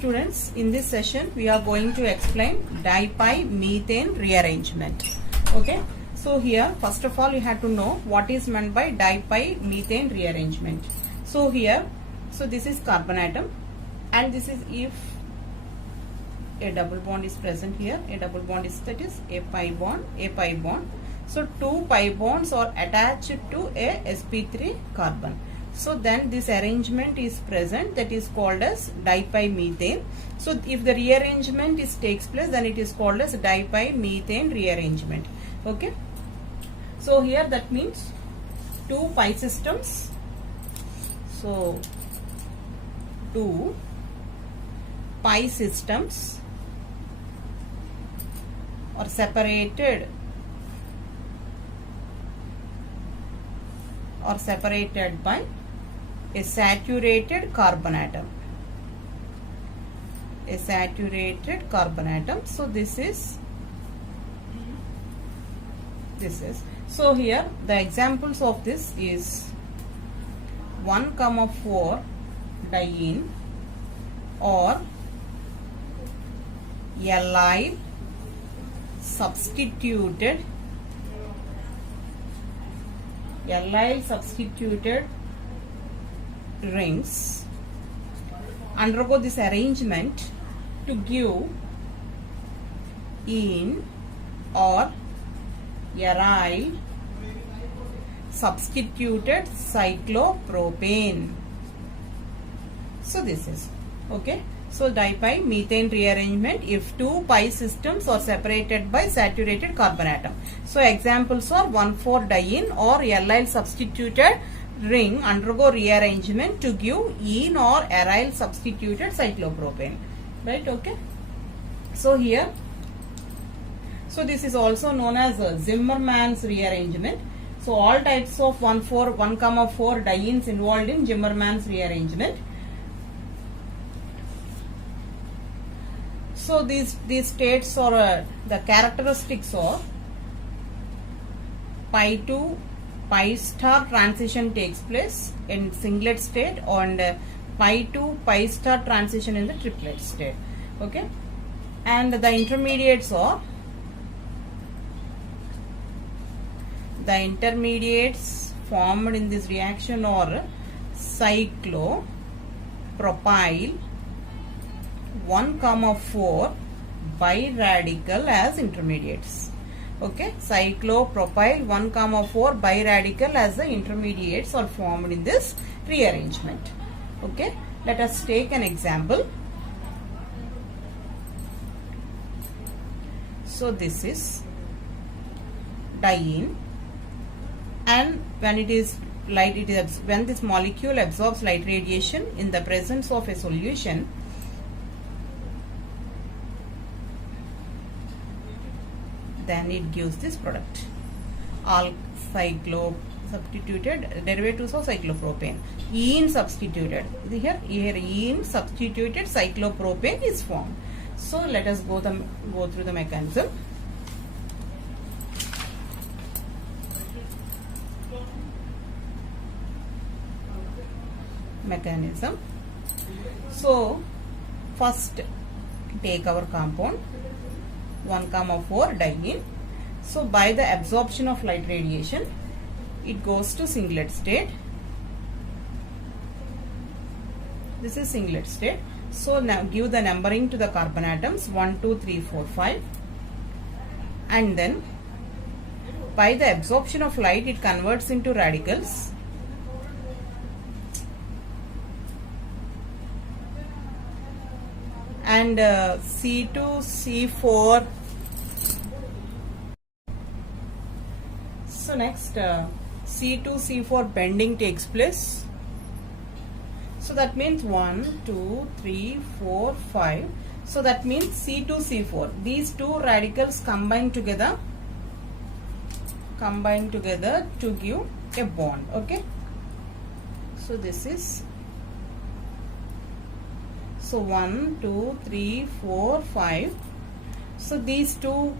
Students, in this session we are going to explain dipy-methane rearrangement. Okay, so here first of all you have to know what is meant by dipy-methane rearrangement. So here, so this is carbon atom, and this is if a double bond is present here, a double bond is, that is a pi bond, a pi bond. So two pi bonds are attached to a sp3 carbon. So then this arrangement is present, that is called as dipy-methane. So if the rearrangement takes place, then it is called as dipy-methane rearrangement. Okay. So here that means two pi systems. So two pi systems are separated by a saturated carbon atom. A saturated carbon atom. So this is. So here the examples of this is 1,4 diene or allyl substituted rings undergo this arrangement to give ene or aryl substituted cyclopropane. So this is okay. So dipy-methane rearrangement if two pi systems are separated by saturated carbon atom. So examples are 1,4 diene or allyl substituted ring undergo rearrangement to give ene or aryl substituted cyclopropane. Right? Okay. So here, so this is also known as Zimmermann's rearrangement. So all types of 1,4 dienes involved in Zimmermann's rearrangement. So these states or the characteristics of pi to pi star transition takes place in singlet state, and pi to pi star transition in the triplet state. Okay, and the intermediates are formed in this reaction are cyclopropyl 1,4 biradical as intermediates. Okay, cyclopropyl 1,4 biradical as the intermediates are formed in this rearrangement. Okay, let us take an example. So this is diene, and when it is light, when this molecule absorbs light radiation in the presence of a solution, then it gives this product. All substituted derivatives of cyclopropane. Ene substituted. Here ene substituted cyclopropane is formed. So let us go through the mechanism. So first take our compound 1,4 diene. So by the absorption of light radiation, it goes to singlet state. This is singlet state. So now give the numbering to the carbon atoms 1, 2, 3, 4, 5, and then by the absorption of light it converts into radicals. And C2, C4. So next C2, C4 bending takes place. So that means 1, 2, 3, 4, 5. So that means C2, C4. These two radicals combine together to give a bond. Okay. So this is. So 1, 2, 3, 4, 5. So these two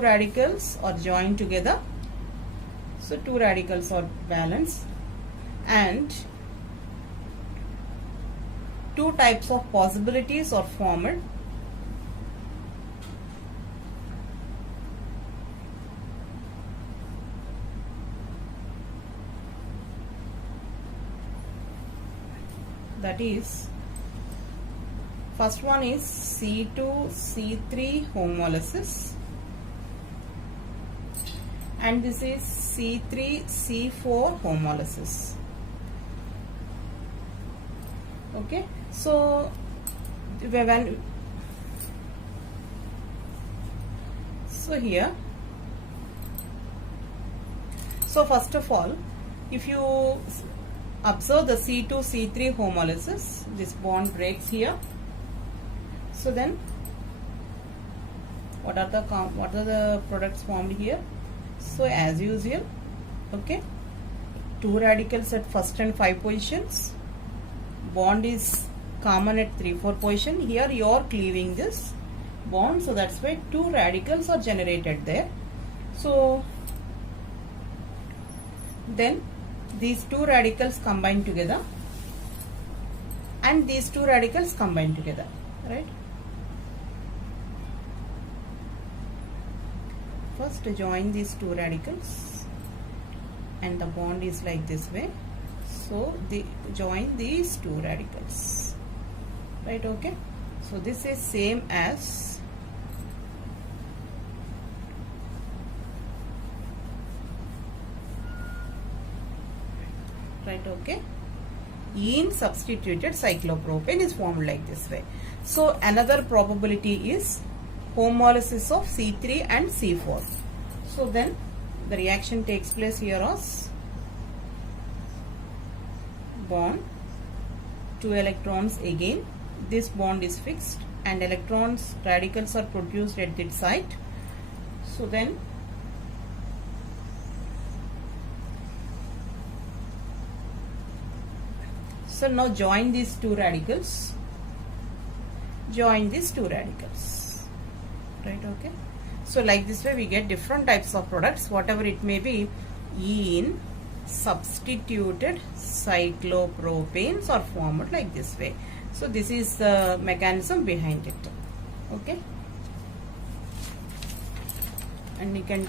radicals are joined together. So two radicals are balanced, and two types of possibilities are formed. That is, first one is C2C3 homolysis, and this is C3C4 homolysis. Okay, so here, so first of all, if you observe the C2C3 homolysis, this bond breaks here. So then, what are the products formed here? So as usual, okay, two radicals at first and 5 positions. Bond is common at 3-4 position. Here you are cleaving this bond, so that's why two radicals are generated there. So then these two radicals combine together, and these two radicals combine together, right? First join these two radicals, and the bond is like this way. So they join these two radicals, right? Okay, so this is same as right. Okay, ene substituted cyclopropane is formed like this way. So another probability is homolysis of C3 and C4. So then the reaction takes place here as bond, 2 electrons again, this bond is fixed, and radicals are produced at this site. So then now join these two radicals, right? Okay, so like this way we get different types of products, whatever it may be. Ene substituted cyclopropanes are formed like this way. So this is the mechanism behind it. Okay, and you can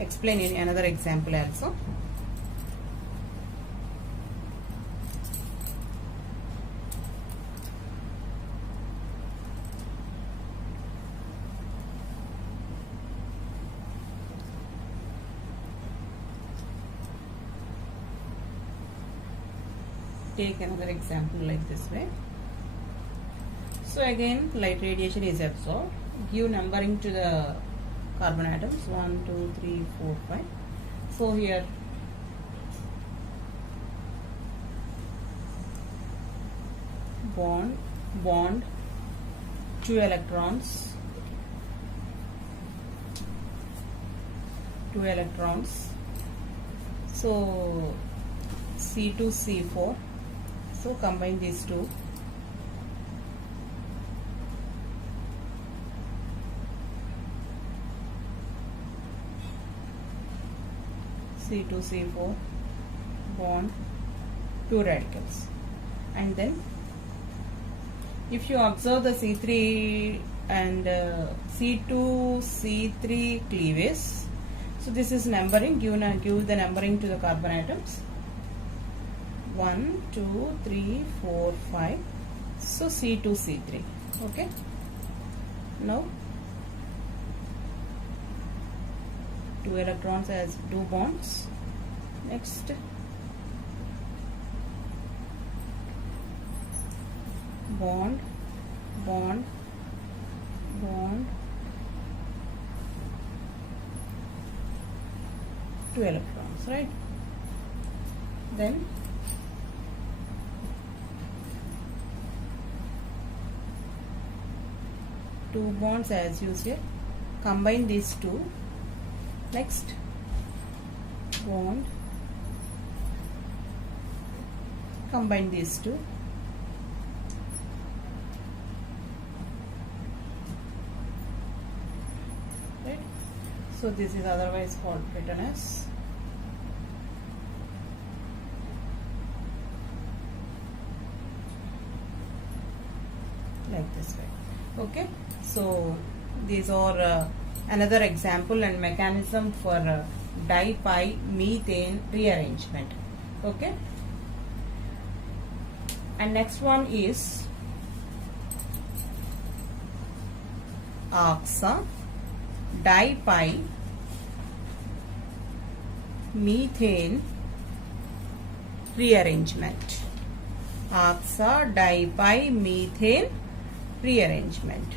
explain in another example also. Take another example like this way. So again, light radiation is absorbed. Give numbering to the carbon atoms, 1, 2, 3, 4, 5. So here bond, 2 electrons, so C2C4. So combine these two. C2C4 bond, 2 radicals, and then if you observe the C3 and C2C3 cleavage, so this is numbering. Give the numbering to the carbon atoms. 1, 2, 3, 4, 5. So C2C3. Okay. Now 2 electrons as 2 bonds. Next, bond, 2 electrons, right? Then two bonds as usual. Combine these two. Next, bond, combine these two. Right? So this is otherwise called written as this way. Okay, so these are another example and mechanism for dipymethane rearrangement. Okay, and next one is oxa dipymethane rearrangement. Oxa dipymethane rearrangement.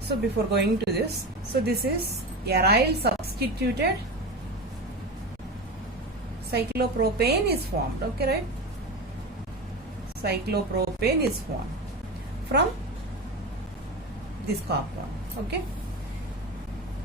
So before going to this, so this is aryl substituted cyclopropane is formed. Okay, right? Cyclopropane is formed from this compound. Okay.